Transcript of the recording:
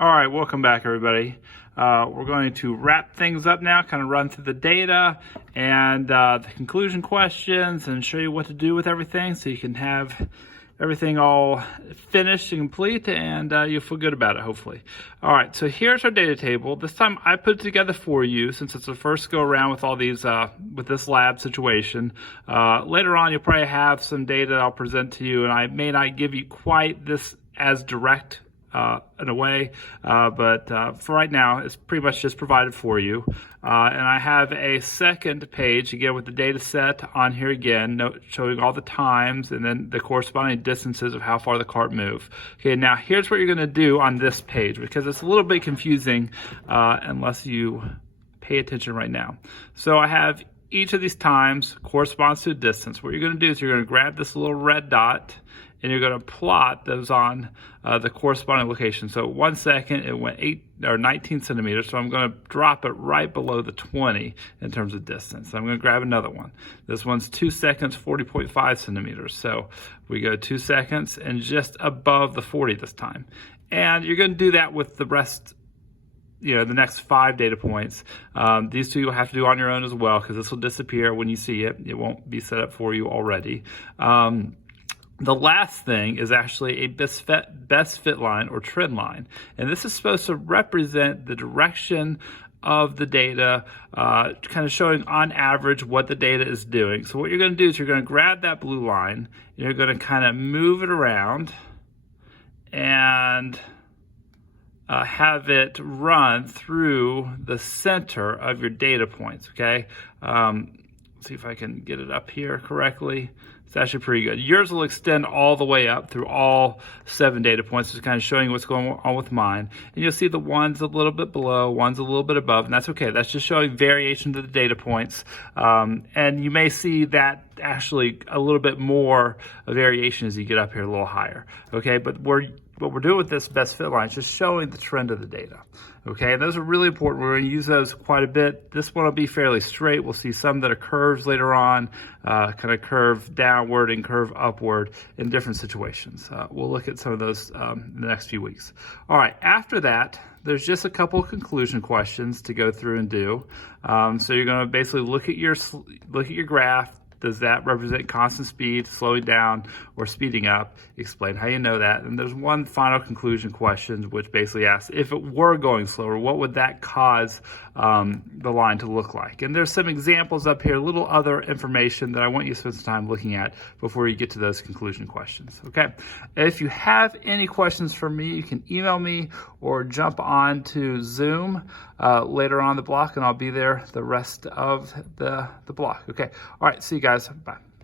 All right, welcome back, everybody. We're going to wrap things up now, kind of run through the data and the conclusion questions and show you what to do with everything so you can have everything all finished and complete, and you'll feel good about it, hopefully. All right, so here's our data table. This time I put it together for you since it's the first go around with all these, with this lab situation. Later on, you'll probably have some data I'll present to you, and I may not give you quite this as direct in a way, but for right now, it's pretty much just provided for you. And I have a second page, again, with the data set on here again, showing all the times and then the corresponding distances of how far the cart moved. Okay, now here's what you're going to do on this page, because it's a little bit confusing unless you pay attention right now. So I have each of these times corresponds to a distance. What you're going to do is you're going to grab this little red dot and you're going to plot those on the corresponding location. So 1 second, it went 19 centimeters, so I'm going to drop it right below the 20 in terms of distance. So I'm going to grab another one. This one's 2 seconds, 40.5 centimeters. So we go 2 seconds and just above the 40 this time. And you're going to do that with the rest, the next 5 data points. These two you'll have to do on your own as well, because this will disappear when you see it. It won't be set up for you already. The last thing is actually a best fit line or trend line. And this is supposed to represent the direction of the data, kind of showing on average what the data is doing. So what you're going to do is you're going to grab that blue line, and you're going to kind of move it around and have it run through the center of your data points, okay? See if I can get it up here correctly. It's actually pretty good. Yours will extend all the way up through all 7 data points, just kind of showing you what's going on with mine. And you'll see the one's a little bit below, one's a little bit above, and that's okay. That's just showing variation to the data points. And you may see that actually a little bit more variation as you get up here a little higher, okay? But what we're doing with this best fit line is just showing the trend of the data, okay? And those are really important. We're going to use those quite a bit. This one will be fairly straight. We'll see some that are curves later on, kind of curve downward and curve upward in different situations. We'll look at some of those in the next few weeks. All right, after that, there's just a couple of conclusion questions to go through and do. So you're going to basically look at your graph. Does that represent constant speed, slowing down, or speeding up? Explain how you know that. And there's one final conclusion question, which basically asks, if it were going slower, what would that cause the line to look like? And there's some examples up here, little other information that I want you to spend some time looking at before you get to those conclusion questions, okay? If you have any questions for me, you can email me or jump on to Zoom later on the block, and I'll be there the rest of the block, okay? All right, see you guys. Bye.